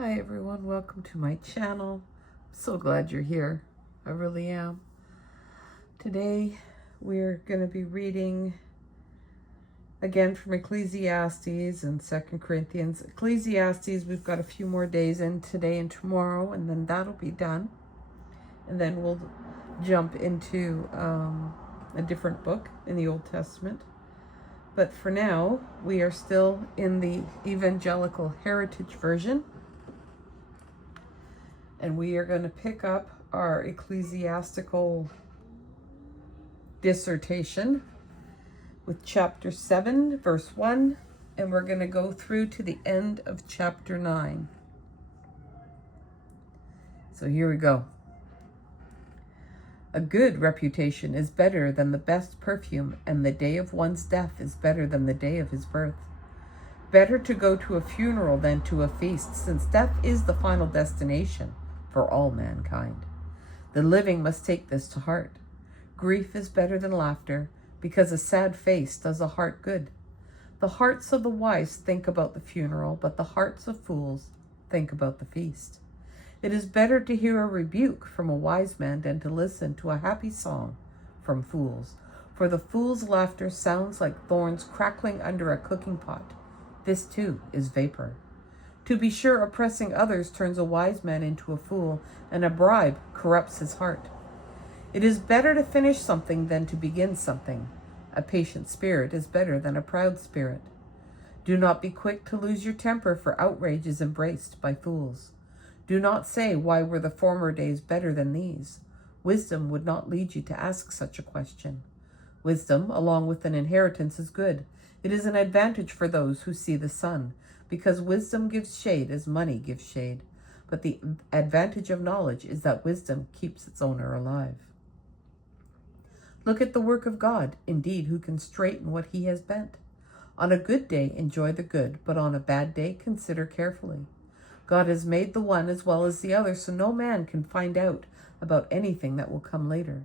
Hi everyone, welcome to my channel. I'm so glad you're here. I really am. Today we're going to be reading again from Ecclesiastes and 2 Corinthians. Ecclesiastes, we've got a few more days in today and tomorrow, and then that'll be done. And then we'll jump into a different book in the Old Testament. But for now, we are still in the Evangelical Heritage Version. And we are going to pick up our ecclesiastical dissertation with chapter 7, verse 1, and we're going to go through to the end of chapter 9. So here we go. A good reputation is better than the best perfume, and the day of one's death is better than the day of his birth. Better to go to a funeral than to a feast, since death is the final destination for all mankind. The living must take this to heart. Grief is better than laughter, because a sad face does a heart good. The hearts of the wise think about the funeral, but the hearts of fools think about the feast. It is better to hear a rebuke from a wise man than to listen to a happy song from fools. For the fool's laughter sounds like thorns crackling under a cooking pot. This too is vapor. To be sure, oppressing others turns a wise man into a fool, and a bribe corrupts his heart. It is better to finish something than to begin something. A patient spirit is better than a proud spirit. Do not be quick to lose your temper, for outrage is embraced by fools. Do not say, "Why were the former days better than these?" Wisdom would not lead you to ask such a question. Wisdom, along with an inheritance, is good. It is an advantage for those who see the sun, because wisdom gives shade as money gives shade. But the advantage of knowledge is that wisdom keeps its owner alive. Look at the work of God. Indeed, who can straighten what he has bent? On a good day, enjoy the good, but on a bad day, consider carefully. God has made the one as well as the other, so no man can find out about anything that will come later.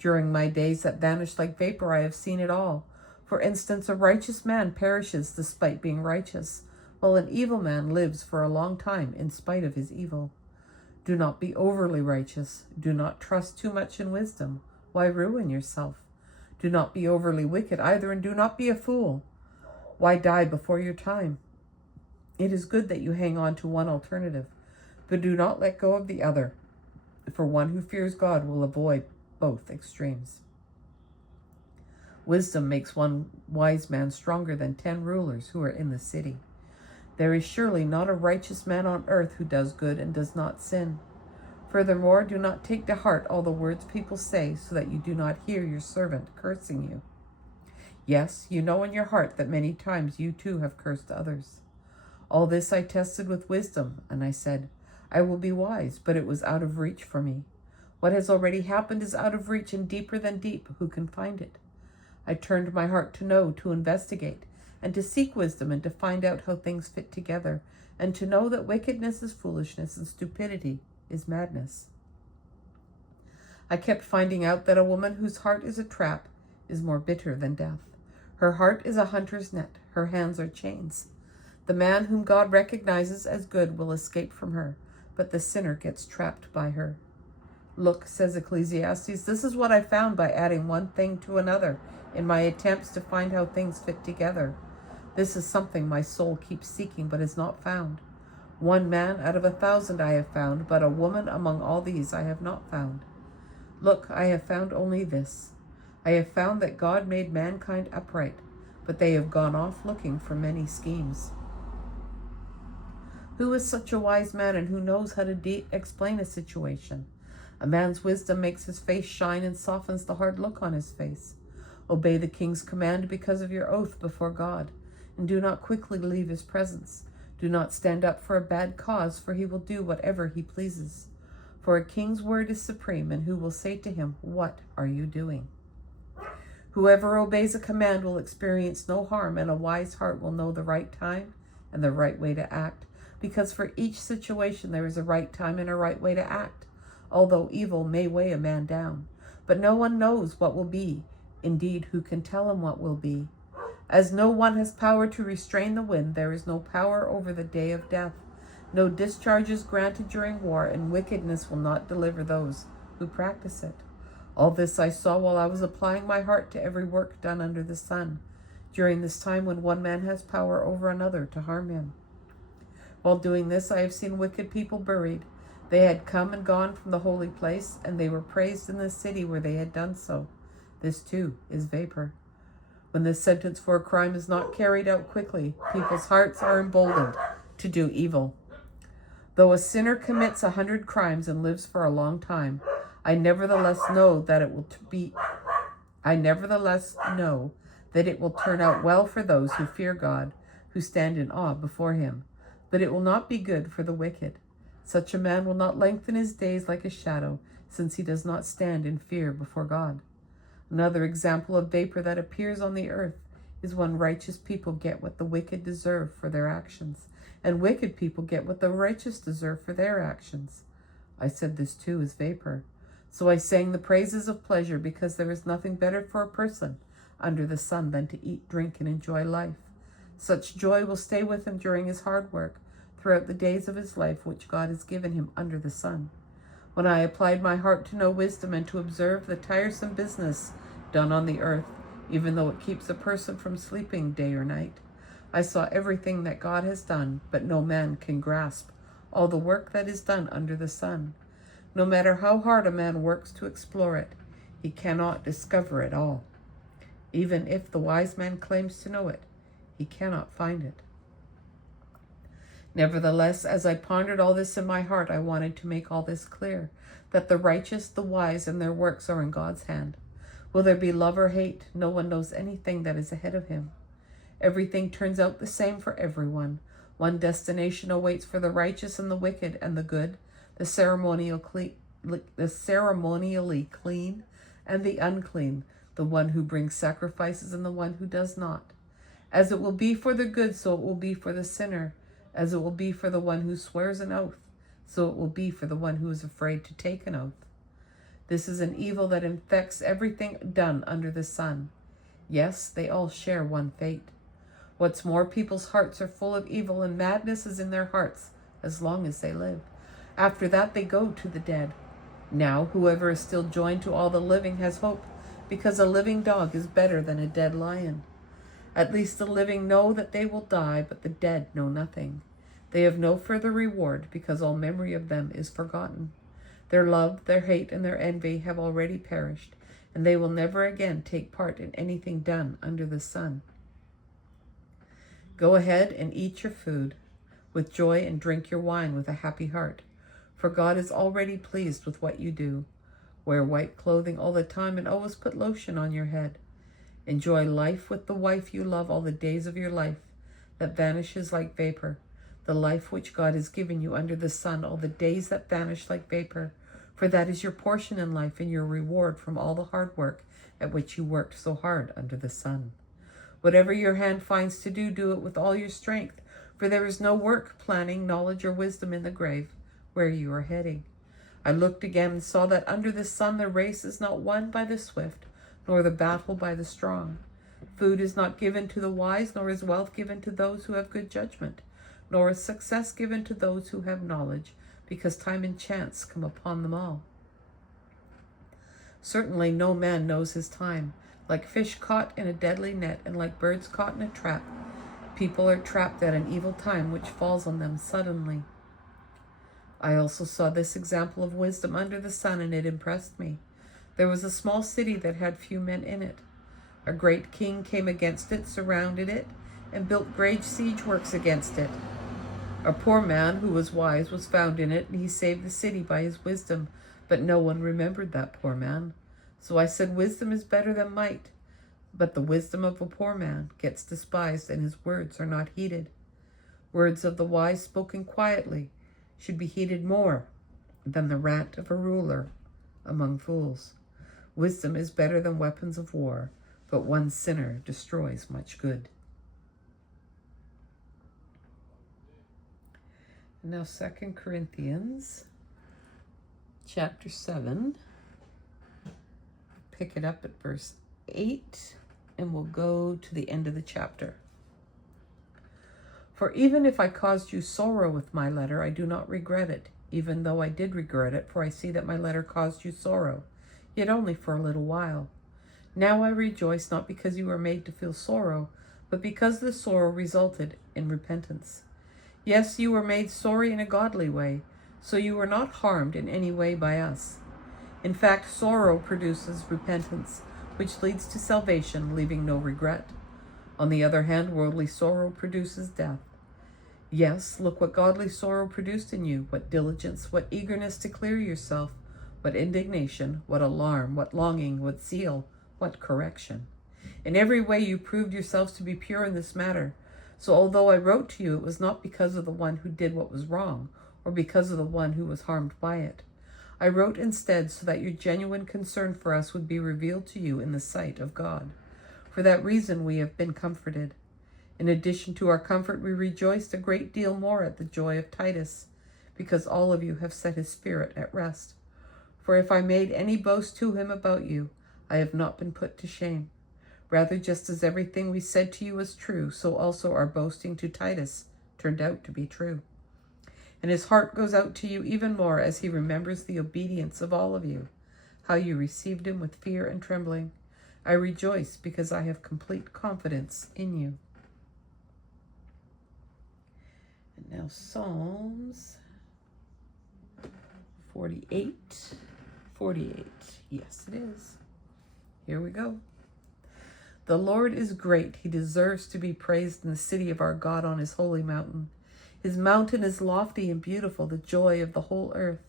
During my days that vanished like vapor, I have seen it all. For instance, a righteous man perishes despite being righteous, while an evil man lives for a long time in spite of his evil. Do not be overly righteous. Do not trust too much in wisdom. Why ruin yourself? Do not be overly wicked either, and do not be a fool. Why die before your time? It is good that you hang on to one alternative, but do not let go of the other, for one who fears God will avoid both extremes. Wisdom makes one wise man stronger than 10 rulers who are in the city. There is surely not a righteous man on earth who does good and does not sin. Furthermore, do not take to heart all the words people say, so that you do not hear your servant cursing you. Yes, you know in your heart that many times you too have cursed others. All this I tested with wisdom, and I said, I will be wise, but it was out of reach for me. What has already happened is out of reach and deeper than deep. Who can find it? I turned my heart to know, to investigate, and to seek wisdom, and to find out how things fit together, and to know that wickedness is foolishness and stupidity is madness. I kept finding out that a woman whose heart is a trap is more bitter than death. Her heart is a hunter's net, her hands are chains. The man whom God recognizes as good will escape from her, but the sinner gets trapped by her. Look, says Ecclesiastes, this is what I found by adding one thing to another in my attempts to find how things fit together. This is something my soul keeps seeking but is not found. One man out of 1,000 I have found, but a woman among all these I have not found. Look, I have found only this. I have found that God made mankind upright, but they have gone off looking for many schemes. Who is such a wise man and who knows how to explain a situation? A man's wisdom makes his face shine and softens the hard look on his face. Obey the king's command because of your oath before God, and do not quickly leave his presence. Do not stand up for a bad cause, for he will do whatever he pleases. For a king's word is supreme, and who will say to him, "What are you doing?" Whoever obeys a command will experience no harm, and a wise heart will know the right time and the right way to act, because for each situation there is a right time and a right way to act, although evil may weigh a man down. But no one knows what will be. Indeed, who can tell him what will be? As no one has power to restrain the wind, there is no power over the day of death. No discharge is granted during war, and wickedness will not deliver those who practice it. All this I saw while I was applying my heart to every work done under the sun, during this time when one man has power over another to harm him. While doing this, I have seen wicked people buried. They had come and gone from the holy place, and they were praised in the city where they had done so. This too is vapor. When the sentence for a crime is not carried out quickly, people's hearts are emboldened to do evil. Though a sinner commits 100 crimes and lives for a long time, I nevertheless know that it will turn out well for those who fear God, who stand in awe before him. But it will not be good for the wicked. Such a man will not lengthen his days like a shadow, since he does not stand in fear before God. Another example of vapor that appears on the earth is when righteous people get what the wicked deserve for their actions, and wicked people get what the righteous deserve for their actions. I said this too is vapor. So I sang the praises of pleasure, because there is nothing better for a person under the sun than to eat, drink, and enjoy life. Such joy will stay with him during his hard work, throughout the days of his life which God has given him under the sun. When I applied my heart to know wisdom and to observe the tiresome business done on the earth, even though it keeps a person from sleeping day or night, I saw everything that God has done, but no man can grasp all the work that is done under the sun. No matter how hard a man works to explore it, he cannot discover it all. Even if the wise man claims to know it, he cannot find it. Nevertheless, as I pondered all this in my heart, I wanted to make all this clear, that the righteous, the wise, and their works are in God's hand. Will there be love or hate? No one knows anything that is ahead of him. Everything turns out the same for everyone. One destination awaits for the righteous and the wicked and the good, the ceremonially clean and the unclean, the one who brings sacrifices and the one who does not. As it will be for the good, so it will be for the sinner. As it will be for the one who swears an oath, so it will be for the one who is afraid to take an oath. This is an evil that infects everything done under the sun. Yes, they all share one fate. What's more, people's hearts are full of evil, and madness is in their hearts as long as they live. After that, they go to the dead. Now, whoever is still joined to all the living has hope, because a living dog is better than a dead lion. At least the living know that they will die, but the dead know nothing. They have no further reward, because all memory of them is forgotten. Their love, their hate, and their envy have already perished, and they will never again take part in anything done under the sun. Go ahead and eat your food with joy and drink your wine with a happy heart, for God is already pleased with what you do. Wear white clothing all the time and always put lotion on your head. Enjoy life with the wife you love all the days of your life that vanishes like vapor, the life which God has given you under the sun, all the days that vanish like vapor, for that is your portion in life and your reward from all the hard work at which you worked so hard under the sun. Whatever your hand finds to do, do it with all your strength, for there is no work, planning, knowledge, or wisdom in the grave where you are heading. I looked again and saw that under the sun the race is not won by the swift, nor the battle by the strong. Food is not given to the wise, nor is wealth given to those who have good judgment, nor is success given to those who have knowledge, because time and chance come upon them all. Certainly no man knows his time. Like fish caught in a deadly net, and like birds caught in a trap, people are trapped at an evil time which falls on them suddenly. I also saw this example of wisdom under the sun, and it impressed me. There was a small city that had few men in it. A great king came against it, surrounded it, and built great siege works against it. A poor man who was wise was found in it, and he saved the city by his wisdom, but no one remembered that poor man. So I said, wisdom is better than might, but the wisdom of a poor man gets despised, and his words are not heeded. Words of the wise spoken quietly should be heeded more than the rant of a ruler among fools. Wisdom is better than weapons of war, but one sinner destroys much good. Now 2 Corinthians chapter 7. Pick it up at verse 8, and we'll go to the end of the chapter. For even if I caused you sorrow with my letter, I do not regret it, even though I did regret it, for I see that my letter caused you sorrow, yet only for a little while. Now I rejoice, not because you were made to feel sorrow, but because the sorrow resulted in repentance. Yes, you were made sorry in a godly way, so you were not harmed in any way by us. In fact, sorrow produces repentance, which leads to salvation, leaving no regret. On the other hand, worldly sorrow produces death. Yes, look what godly sorrow produced in you, what diligence, what eagerness to clear yourself, what indignation, what alarm, what longing, what zeal, what correction. In every way you proved yourselves to be pure in this matter. So although I wrote to you, it was not because of the one who did what was wrong, or because of the one who was harmed by it. I wrote instead so that your genuine concern for us would be revealed to you in the sight of God. For that reason we have been comforted. In addition to our comfort, we rejoiced a great deal more at the joy of Titus, because all of you have set his spirit at rest. For if I made any boast to him about you, I have not been put to shame. Rather, just as everything we said to you was true, so also our boasting to Titus turned out to be true. And his heart goes out to you even more as he remembers the obedience of all of you, how you received him with fear and trembling. I rejoice because I have complete confidence in you. And now Psalms 48. Yes, it is. Here we go. The Lord is great. He deserves to be praised in the city of our God on his holy mountain. His mountain is lofty and beautiful, the joy of the whole earth.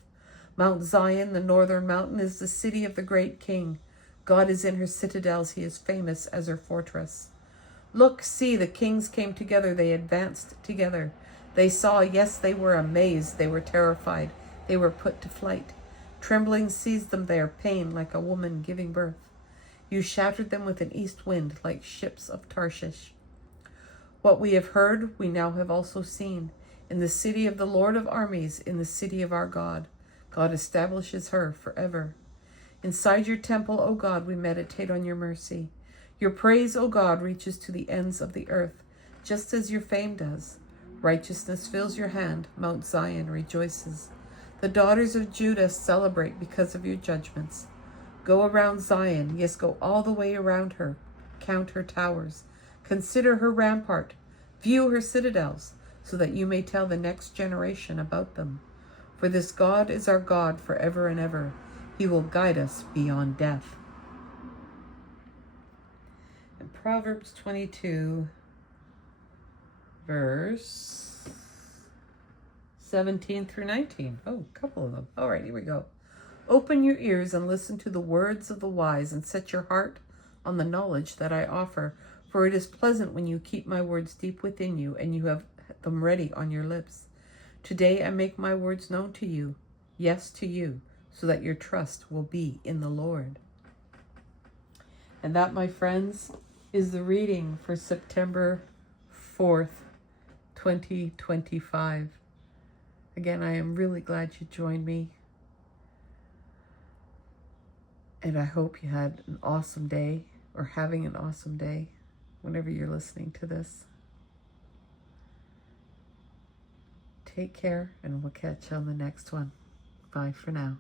Mount Zion, the northern mountain, is the city of the great King. God is in her citadels. He is famous as her fortress. Look, see, the kings came together. They advanced together. They saw, yes, they were amazed. They were terrified. They were put to flight. Trembling seized them there, pain like a woman giving birth. You shattered them with an east wind like ships of Tarshish. What we have heard, we now have also seen. In the city of the Lord of armies, in the city of our God. God establishes her forever. Inside your temple, O God, we meditate on your mercy. Your praise, O God, reaches to the ends of the earth, just as your fame does. Righteousness fills your hand. Mount Zion rejoices. The daughters of Judah celebrate because of your judgments. Go around Zion, yes, go all the way around her. Count her towers. Consider her rampart. View her citadels, so that you may tell the next generation about them. For this God is our God forever and ever. He will guide us beyond death. And Proverbs 22, verse 17 through 19. Oh, a couple of them. All right, here we go. Open your ears and listen to the words of the wise, and set your heart on the knowledge that I offer. For it is pleasant when you keep my words deep within you, and you have them ready on your lips. Today I make my words known to you, yes, to you, so that your trust will be in the Lord. And that, my friends, is the reading for September 4th, 2025. Again, I am really glad you joined me. And I hope you had an awesome day, or having an awesome day, whenever you're listening to this. Take care, and we'll catch you on the next one. Bye for now.